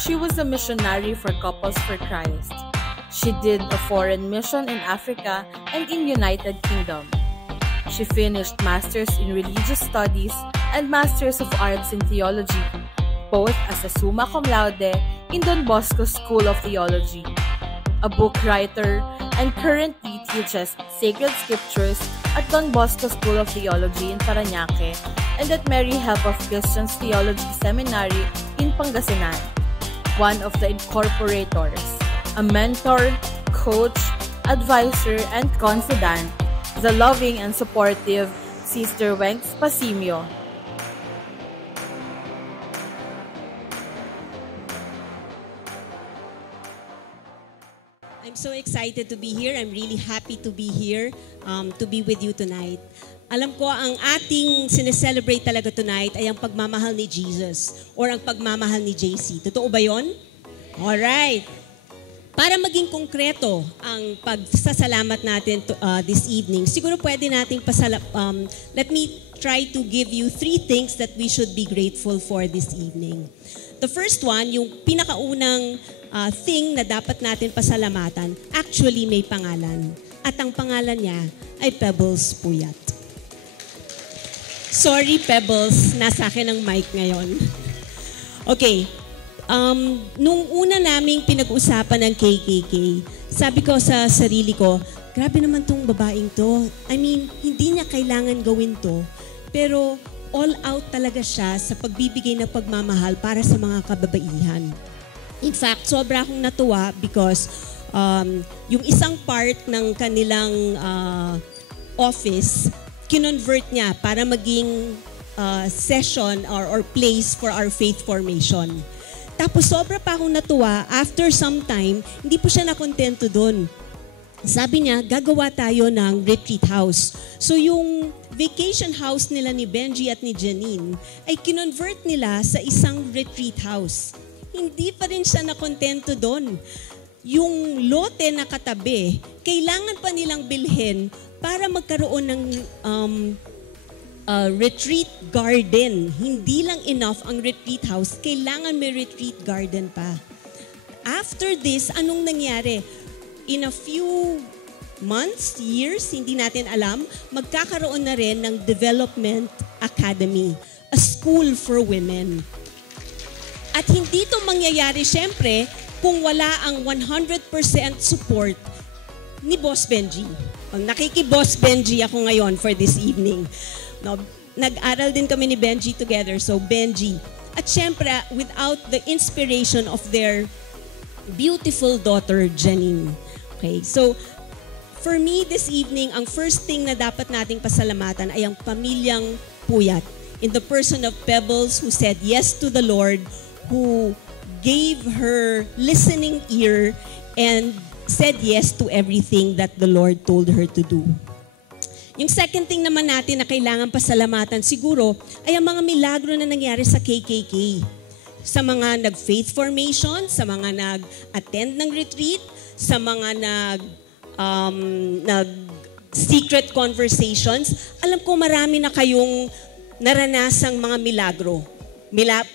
She was a missionary for Couples for Christ. She did a foreign mission in Africa and in United Kingdom. She finished Masters in Religious Studies and Masters of Arts in Theology, both as a summa cum laude in Don Bosco School of Theology. A book writer and currently teaches Sacred Scriptures at Don Bosco School of Theology in Parañaque and at Mary Help of Christians Theology Seminary in Pangasinan. One of the incorporators, a mentor, coach, advisor, and confidant, the loving and supportive Sister Wenx Pasimio. I'm so excited to be here. I'm really happy to be here, to be with you tonight. Alam ko, ang ating sineselebrate talaga tonight ay ang pagmamahal ni Jesus or ang pagmamahal ni JC. Totoo ba yun? Alright. Para maging konkreto ang pagsasalamat natin this evening, siguro pwede nating let me try to give you 3 things that we should be grateful for this evening. The first one, yung pinakaunang thing na dapat natin pasalamatan, actually may pangalan. At ang pangalan niya ay Pebbles Puyat. Sorry Pebbles, nasa akin ang mic ngayon. Okay. Nung una naming pinag-usapan ng KKK, sabi ko sa sarili ko, grabe naman tong babaeng to. I mean, hindi niya kailangan gawin to, pero all out talaga siya sa pagbibigay ng pagmamahal para sa mga kababaihan. In fact, sobra akong natuwa because yung isang part ng kanilang office, kinonvert niya para maging session or place for our faith formation. Tapos sobra pa akong natuwa, after some time, hindi po siya nakontento doon. Sabi niya, gagawa tayo ng retreat house. So yung vacation house nila ni Benji at ni Janine ay kinonvert nila sa isang retreat house. Hindi pa rin siya nakontento doon. Yung lote na katabi, kailangan pa nilang bilhin para magkaroon ng retreat garden. Hindi lang enough ang retreat house, kailangan may retreat garden pa. After this, anong nangyari? In a few months, years, hindi natin alam, magkakaroon na rin ng Development Academy, a school for women. At hindi ito mangyayari, syempre, kung wala ang 100% support ni Boss Benji. Nakiki-Boss Benji ako ngayon for this evening. No, nag-aral din kami ni Benji together, so Benji. At syempre, without the inspiration of their beautiful daughter, Janine. Okay, so for me this evening, ang first thing na dapat nating pasalamatan ay ang pamilyang Puyat. In the person of Pebbles, who said yes to the Lord, who gave her listening ear and said yes to everything that the Lord told her to do. Yung second thing naman natin na kailangan pasalamatan siguro ay ang mga milagro na nangyari sa KKK. Sa mga nag-faith formation, sa mga nag-attend ng retreat, sa mga nag-secret conversations. Alam ko marami na kayong naranasang mga milagro.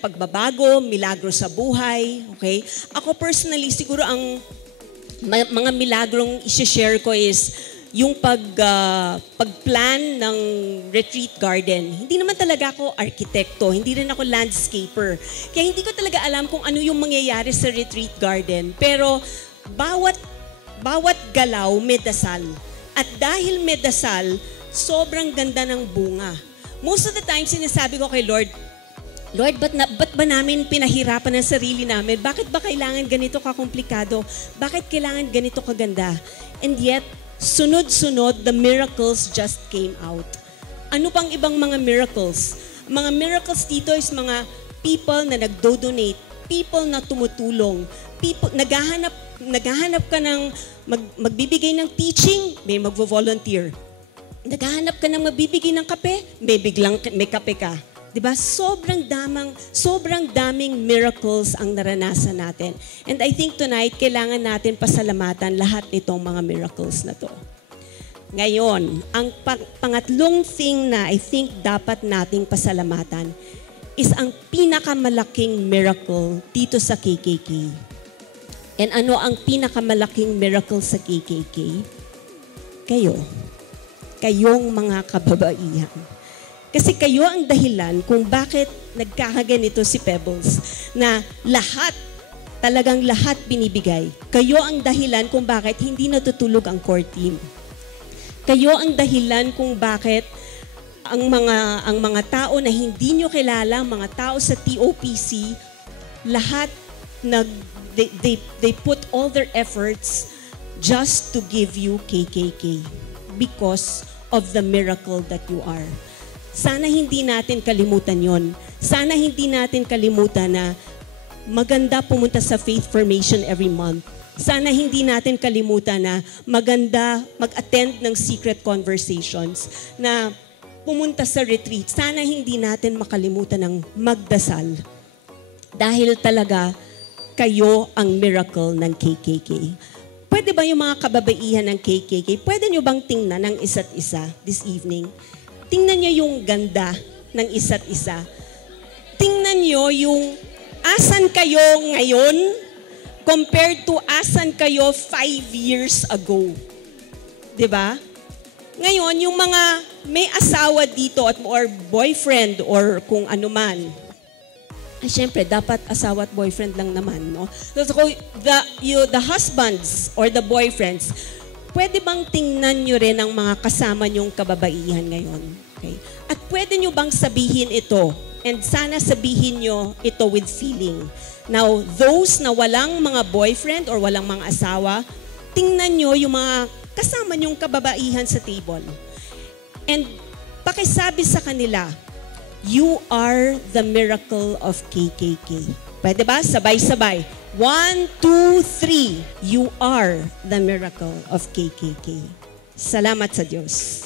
Pagbabago, milagro sa buhay. Okay? Ako personally, siguro ang mga milagrong isi-share ko is yung pagplan ng retreat garden. Hindi naman talaga ako arkitekto, hindi rin ako landscaper. Kaya hindi ko talaga alam kung ano yung mangyayari sa retreat garden. Pero bawat galaw may dasal. At dahil may dasal, sobrang ganda ng bunga. Most of the time, sinasabi ko kay Lord, ba't ba namin pinahirapan ang sarili namin? Bakit ba kailangan ganito kakomplikado? Bakit kailangan ganito kaganda? And yet, sunod-sunod, the miracles just came out. Ano pang ibang mga miracles? Mga miracles dito is mga people na nagdo-donate, people na tumutulong, people, naghahanap ka ng magbibigay ng teaching, may magvo-volunteer. Naghahanap ka ng magbibigay ng kape, may kape ka. Diba? Sobrang daming miracles ang naranasan natin. And I think tonight, kailangan natin pasalamatan lahat nitong mga miracles na to. Ngayon, ang pangatlong thing na I think dapat nating pasalamatan is ang pinakamalaking miracle dito sa KKK. And ano ang pinakamalaking miracle sa KKK? Kayo. Kayong mga kababaihan. Kasi kayo ang dahilan kung bakit nagkakaganito si Pebbles na talagang lahat binibigay. Kayo ang dahilan kung bakit hindi natutulog ang core team. Kayo ang dahilan kung bakit ang mga tao na hindi nyo kilala, ang mga tao sa TOPC, lahat they put all their efforts just to give you KKK because of the miracle that you are. Sana hindi natin kalimutan yon. Sana hindi natin kalimutan na maganda pumunta sa faith formation every month. Sana hindi natin kalimutan na maganda mag-attend ng secret conversations, na pumunta sa retreat. Sana hindi natin makalimutan ng magdasal. Dahil talaga, kayo ang miracle ng KKK. Pwede ba yung mga kababaihan ng KKK, pwede nyo bang tingnan ng isa't isa this evening? Tingnan nyo yung ganda ng isa't isa. Tingnan nyo yung asan kayo ngayon compared to asan kayo 5 years ago. 'Di ba? Ngayon, yung mga may asawa dito or boyfriend or kung ano man, ay syempre, dapat asawa at boyfriend lang naman, no? So, the husbands or the boyfriends, pwede bang tingnan nyo rin ang mga kasama nyong kababaihan ngayon? Okay? At pwede nyo bang sabihin ito? And sana sabihin nyo ito with feeling. Now, those na walang mga boyfriend or walang mga asawa, tingnan nyo yung mga kasama nyong kababaihan sa table. And pakisabi sa kanila, you are the miracle of KKK. Pwede ba? Sabay-sabay. 1, 2, 3. You are the miracle of KKK. Salamat sa Diyos.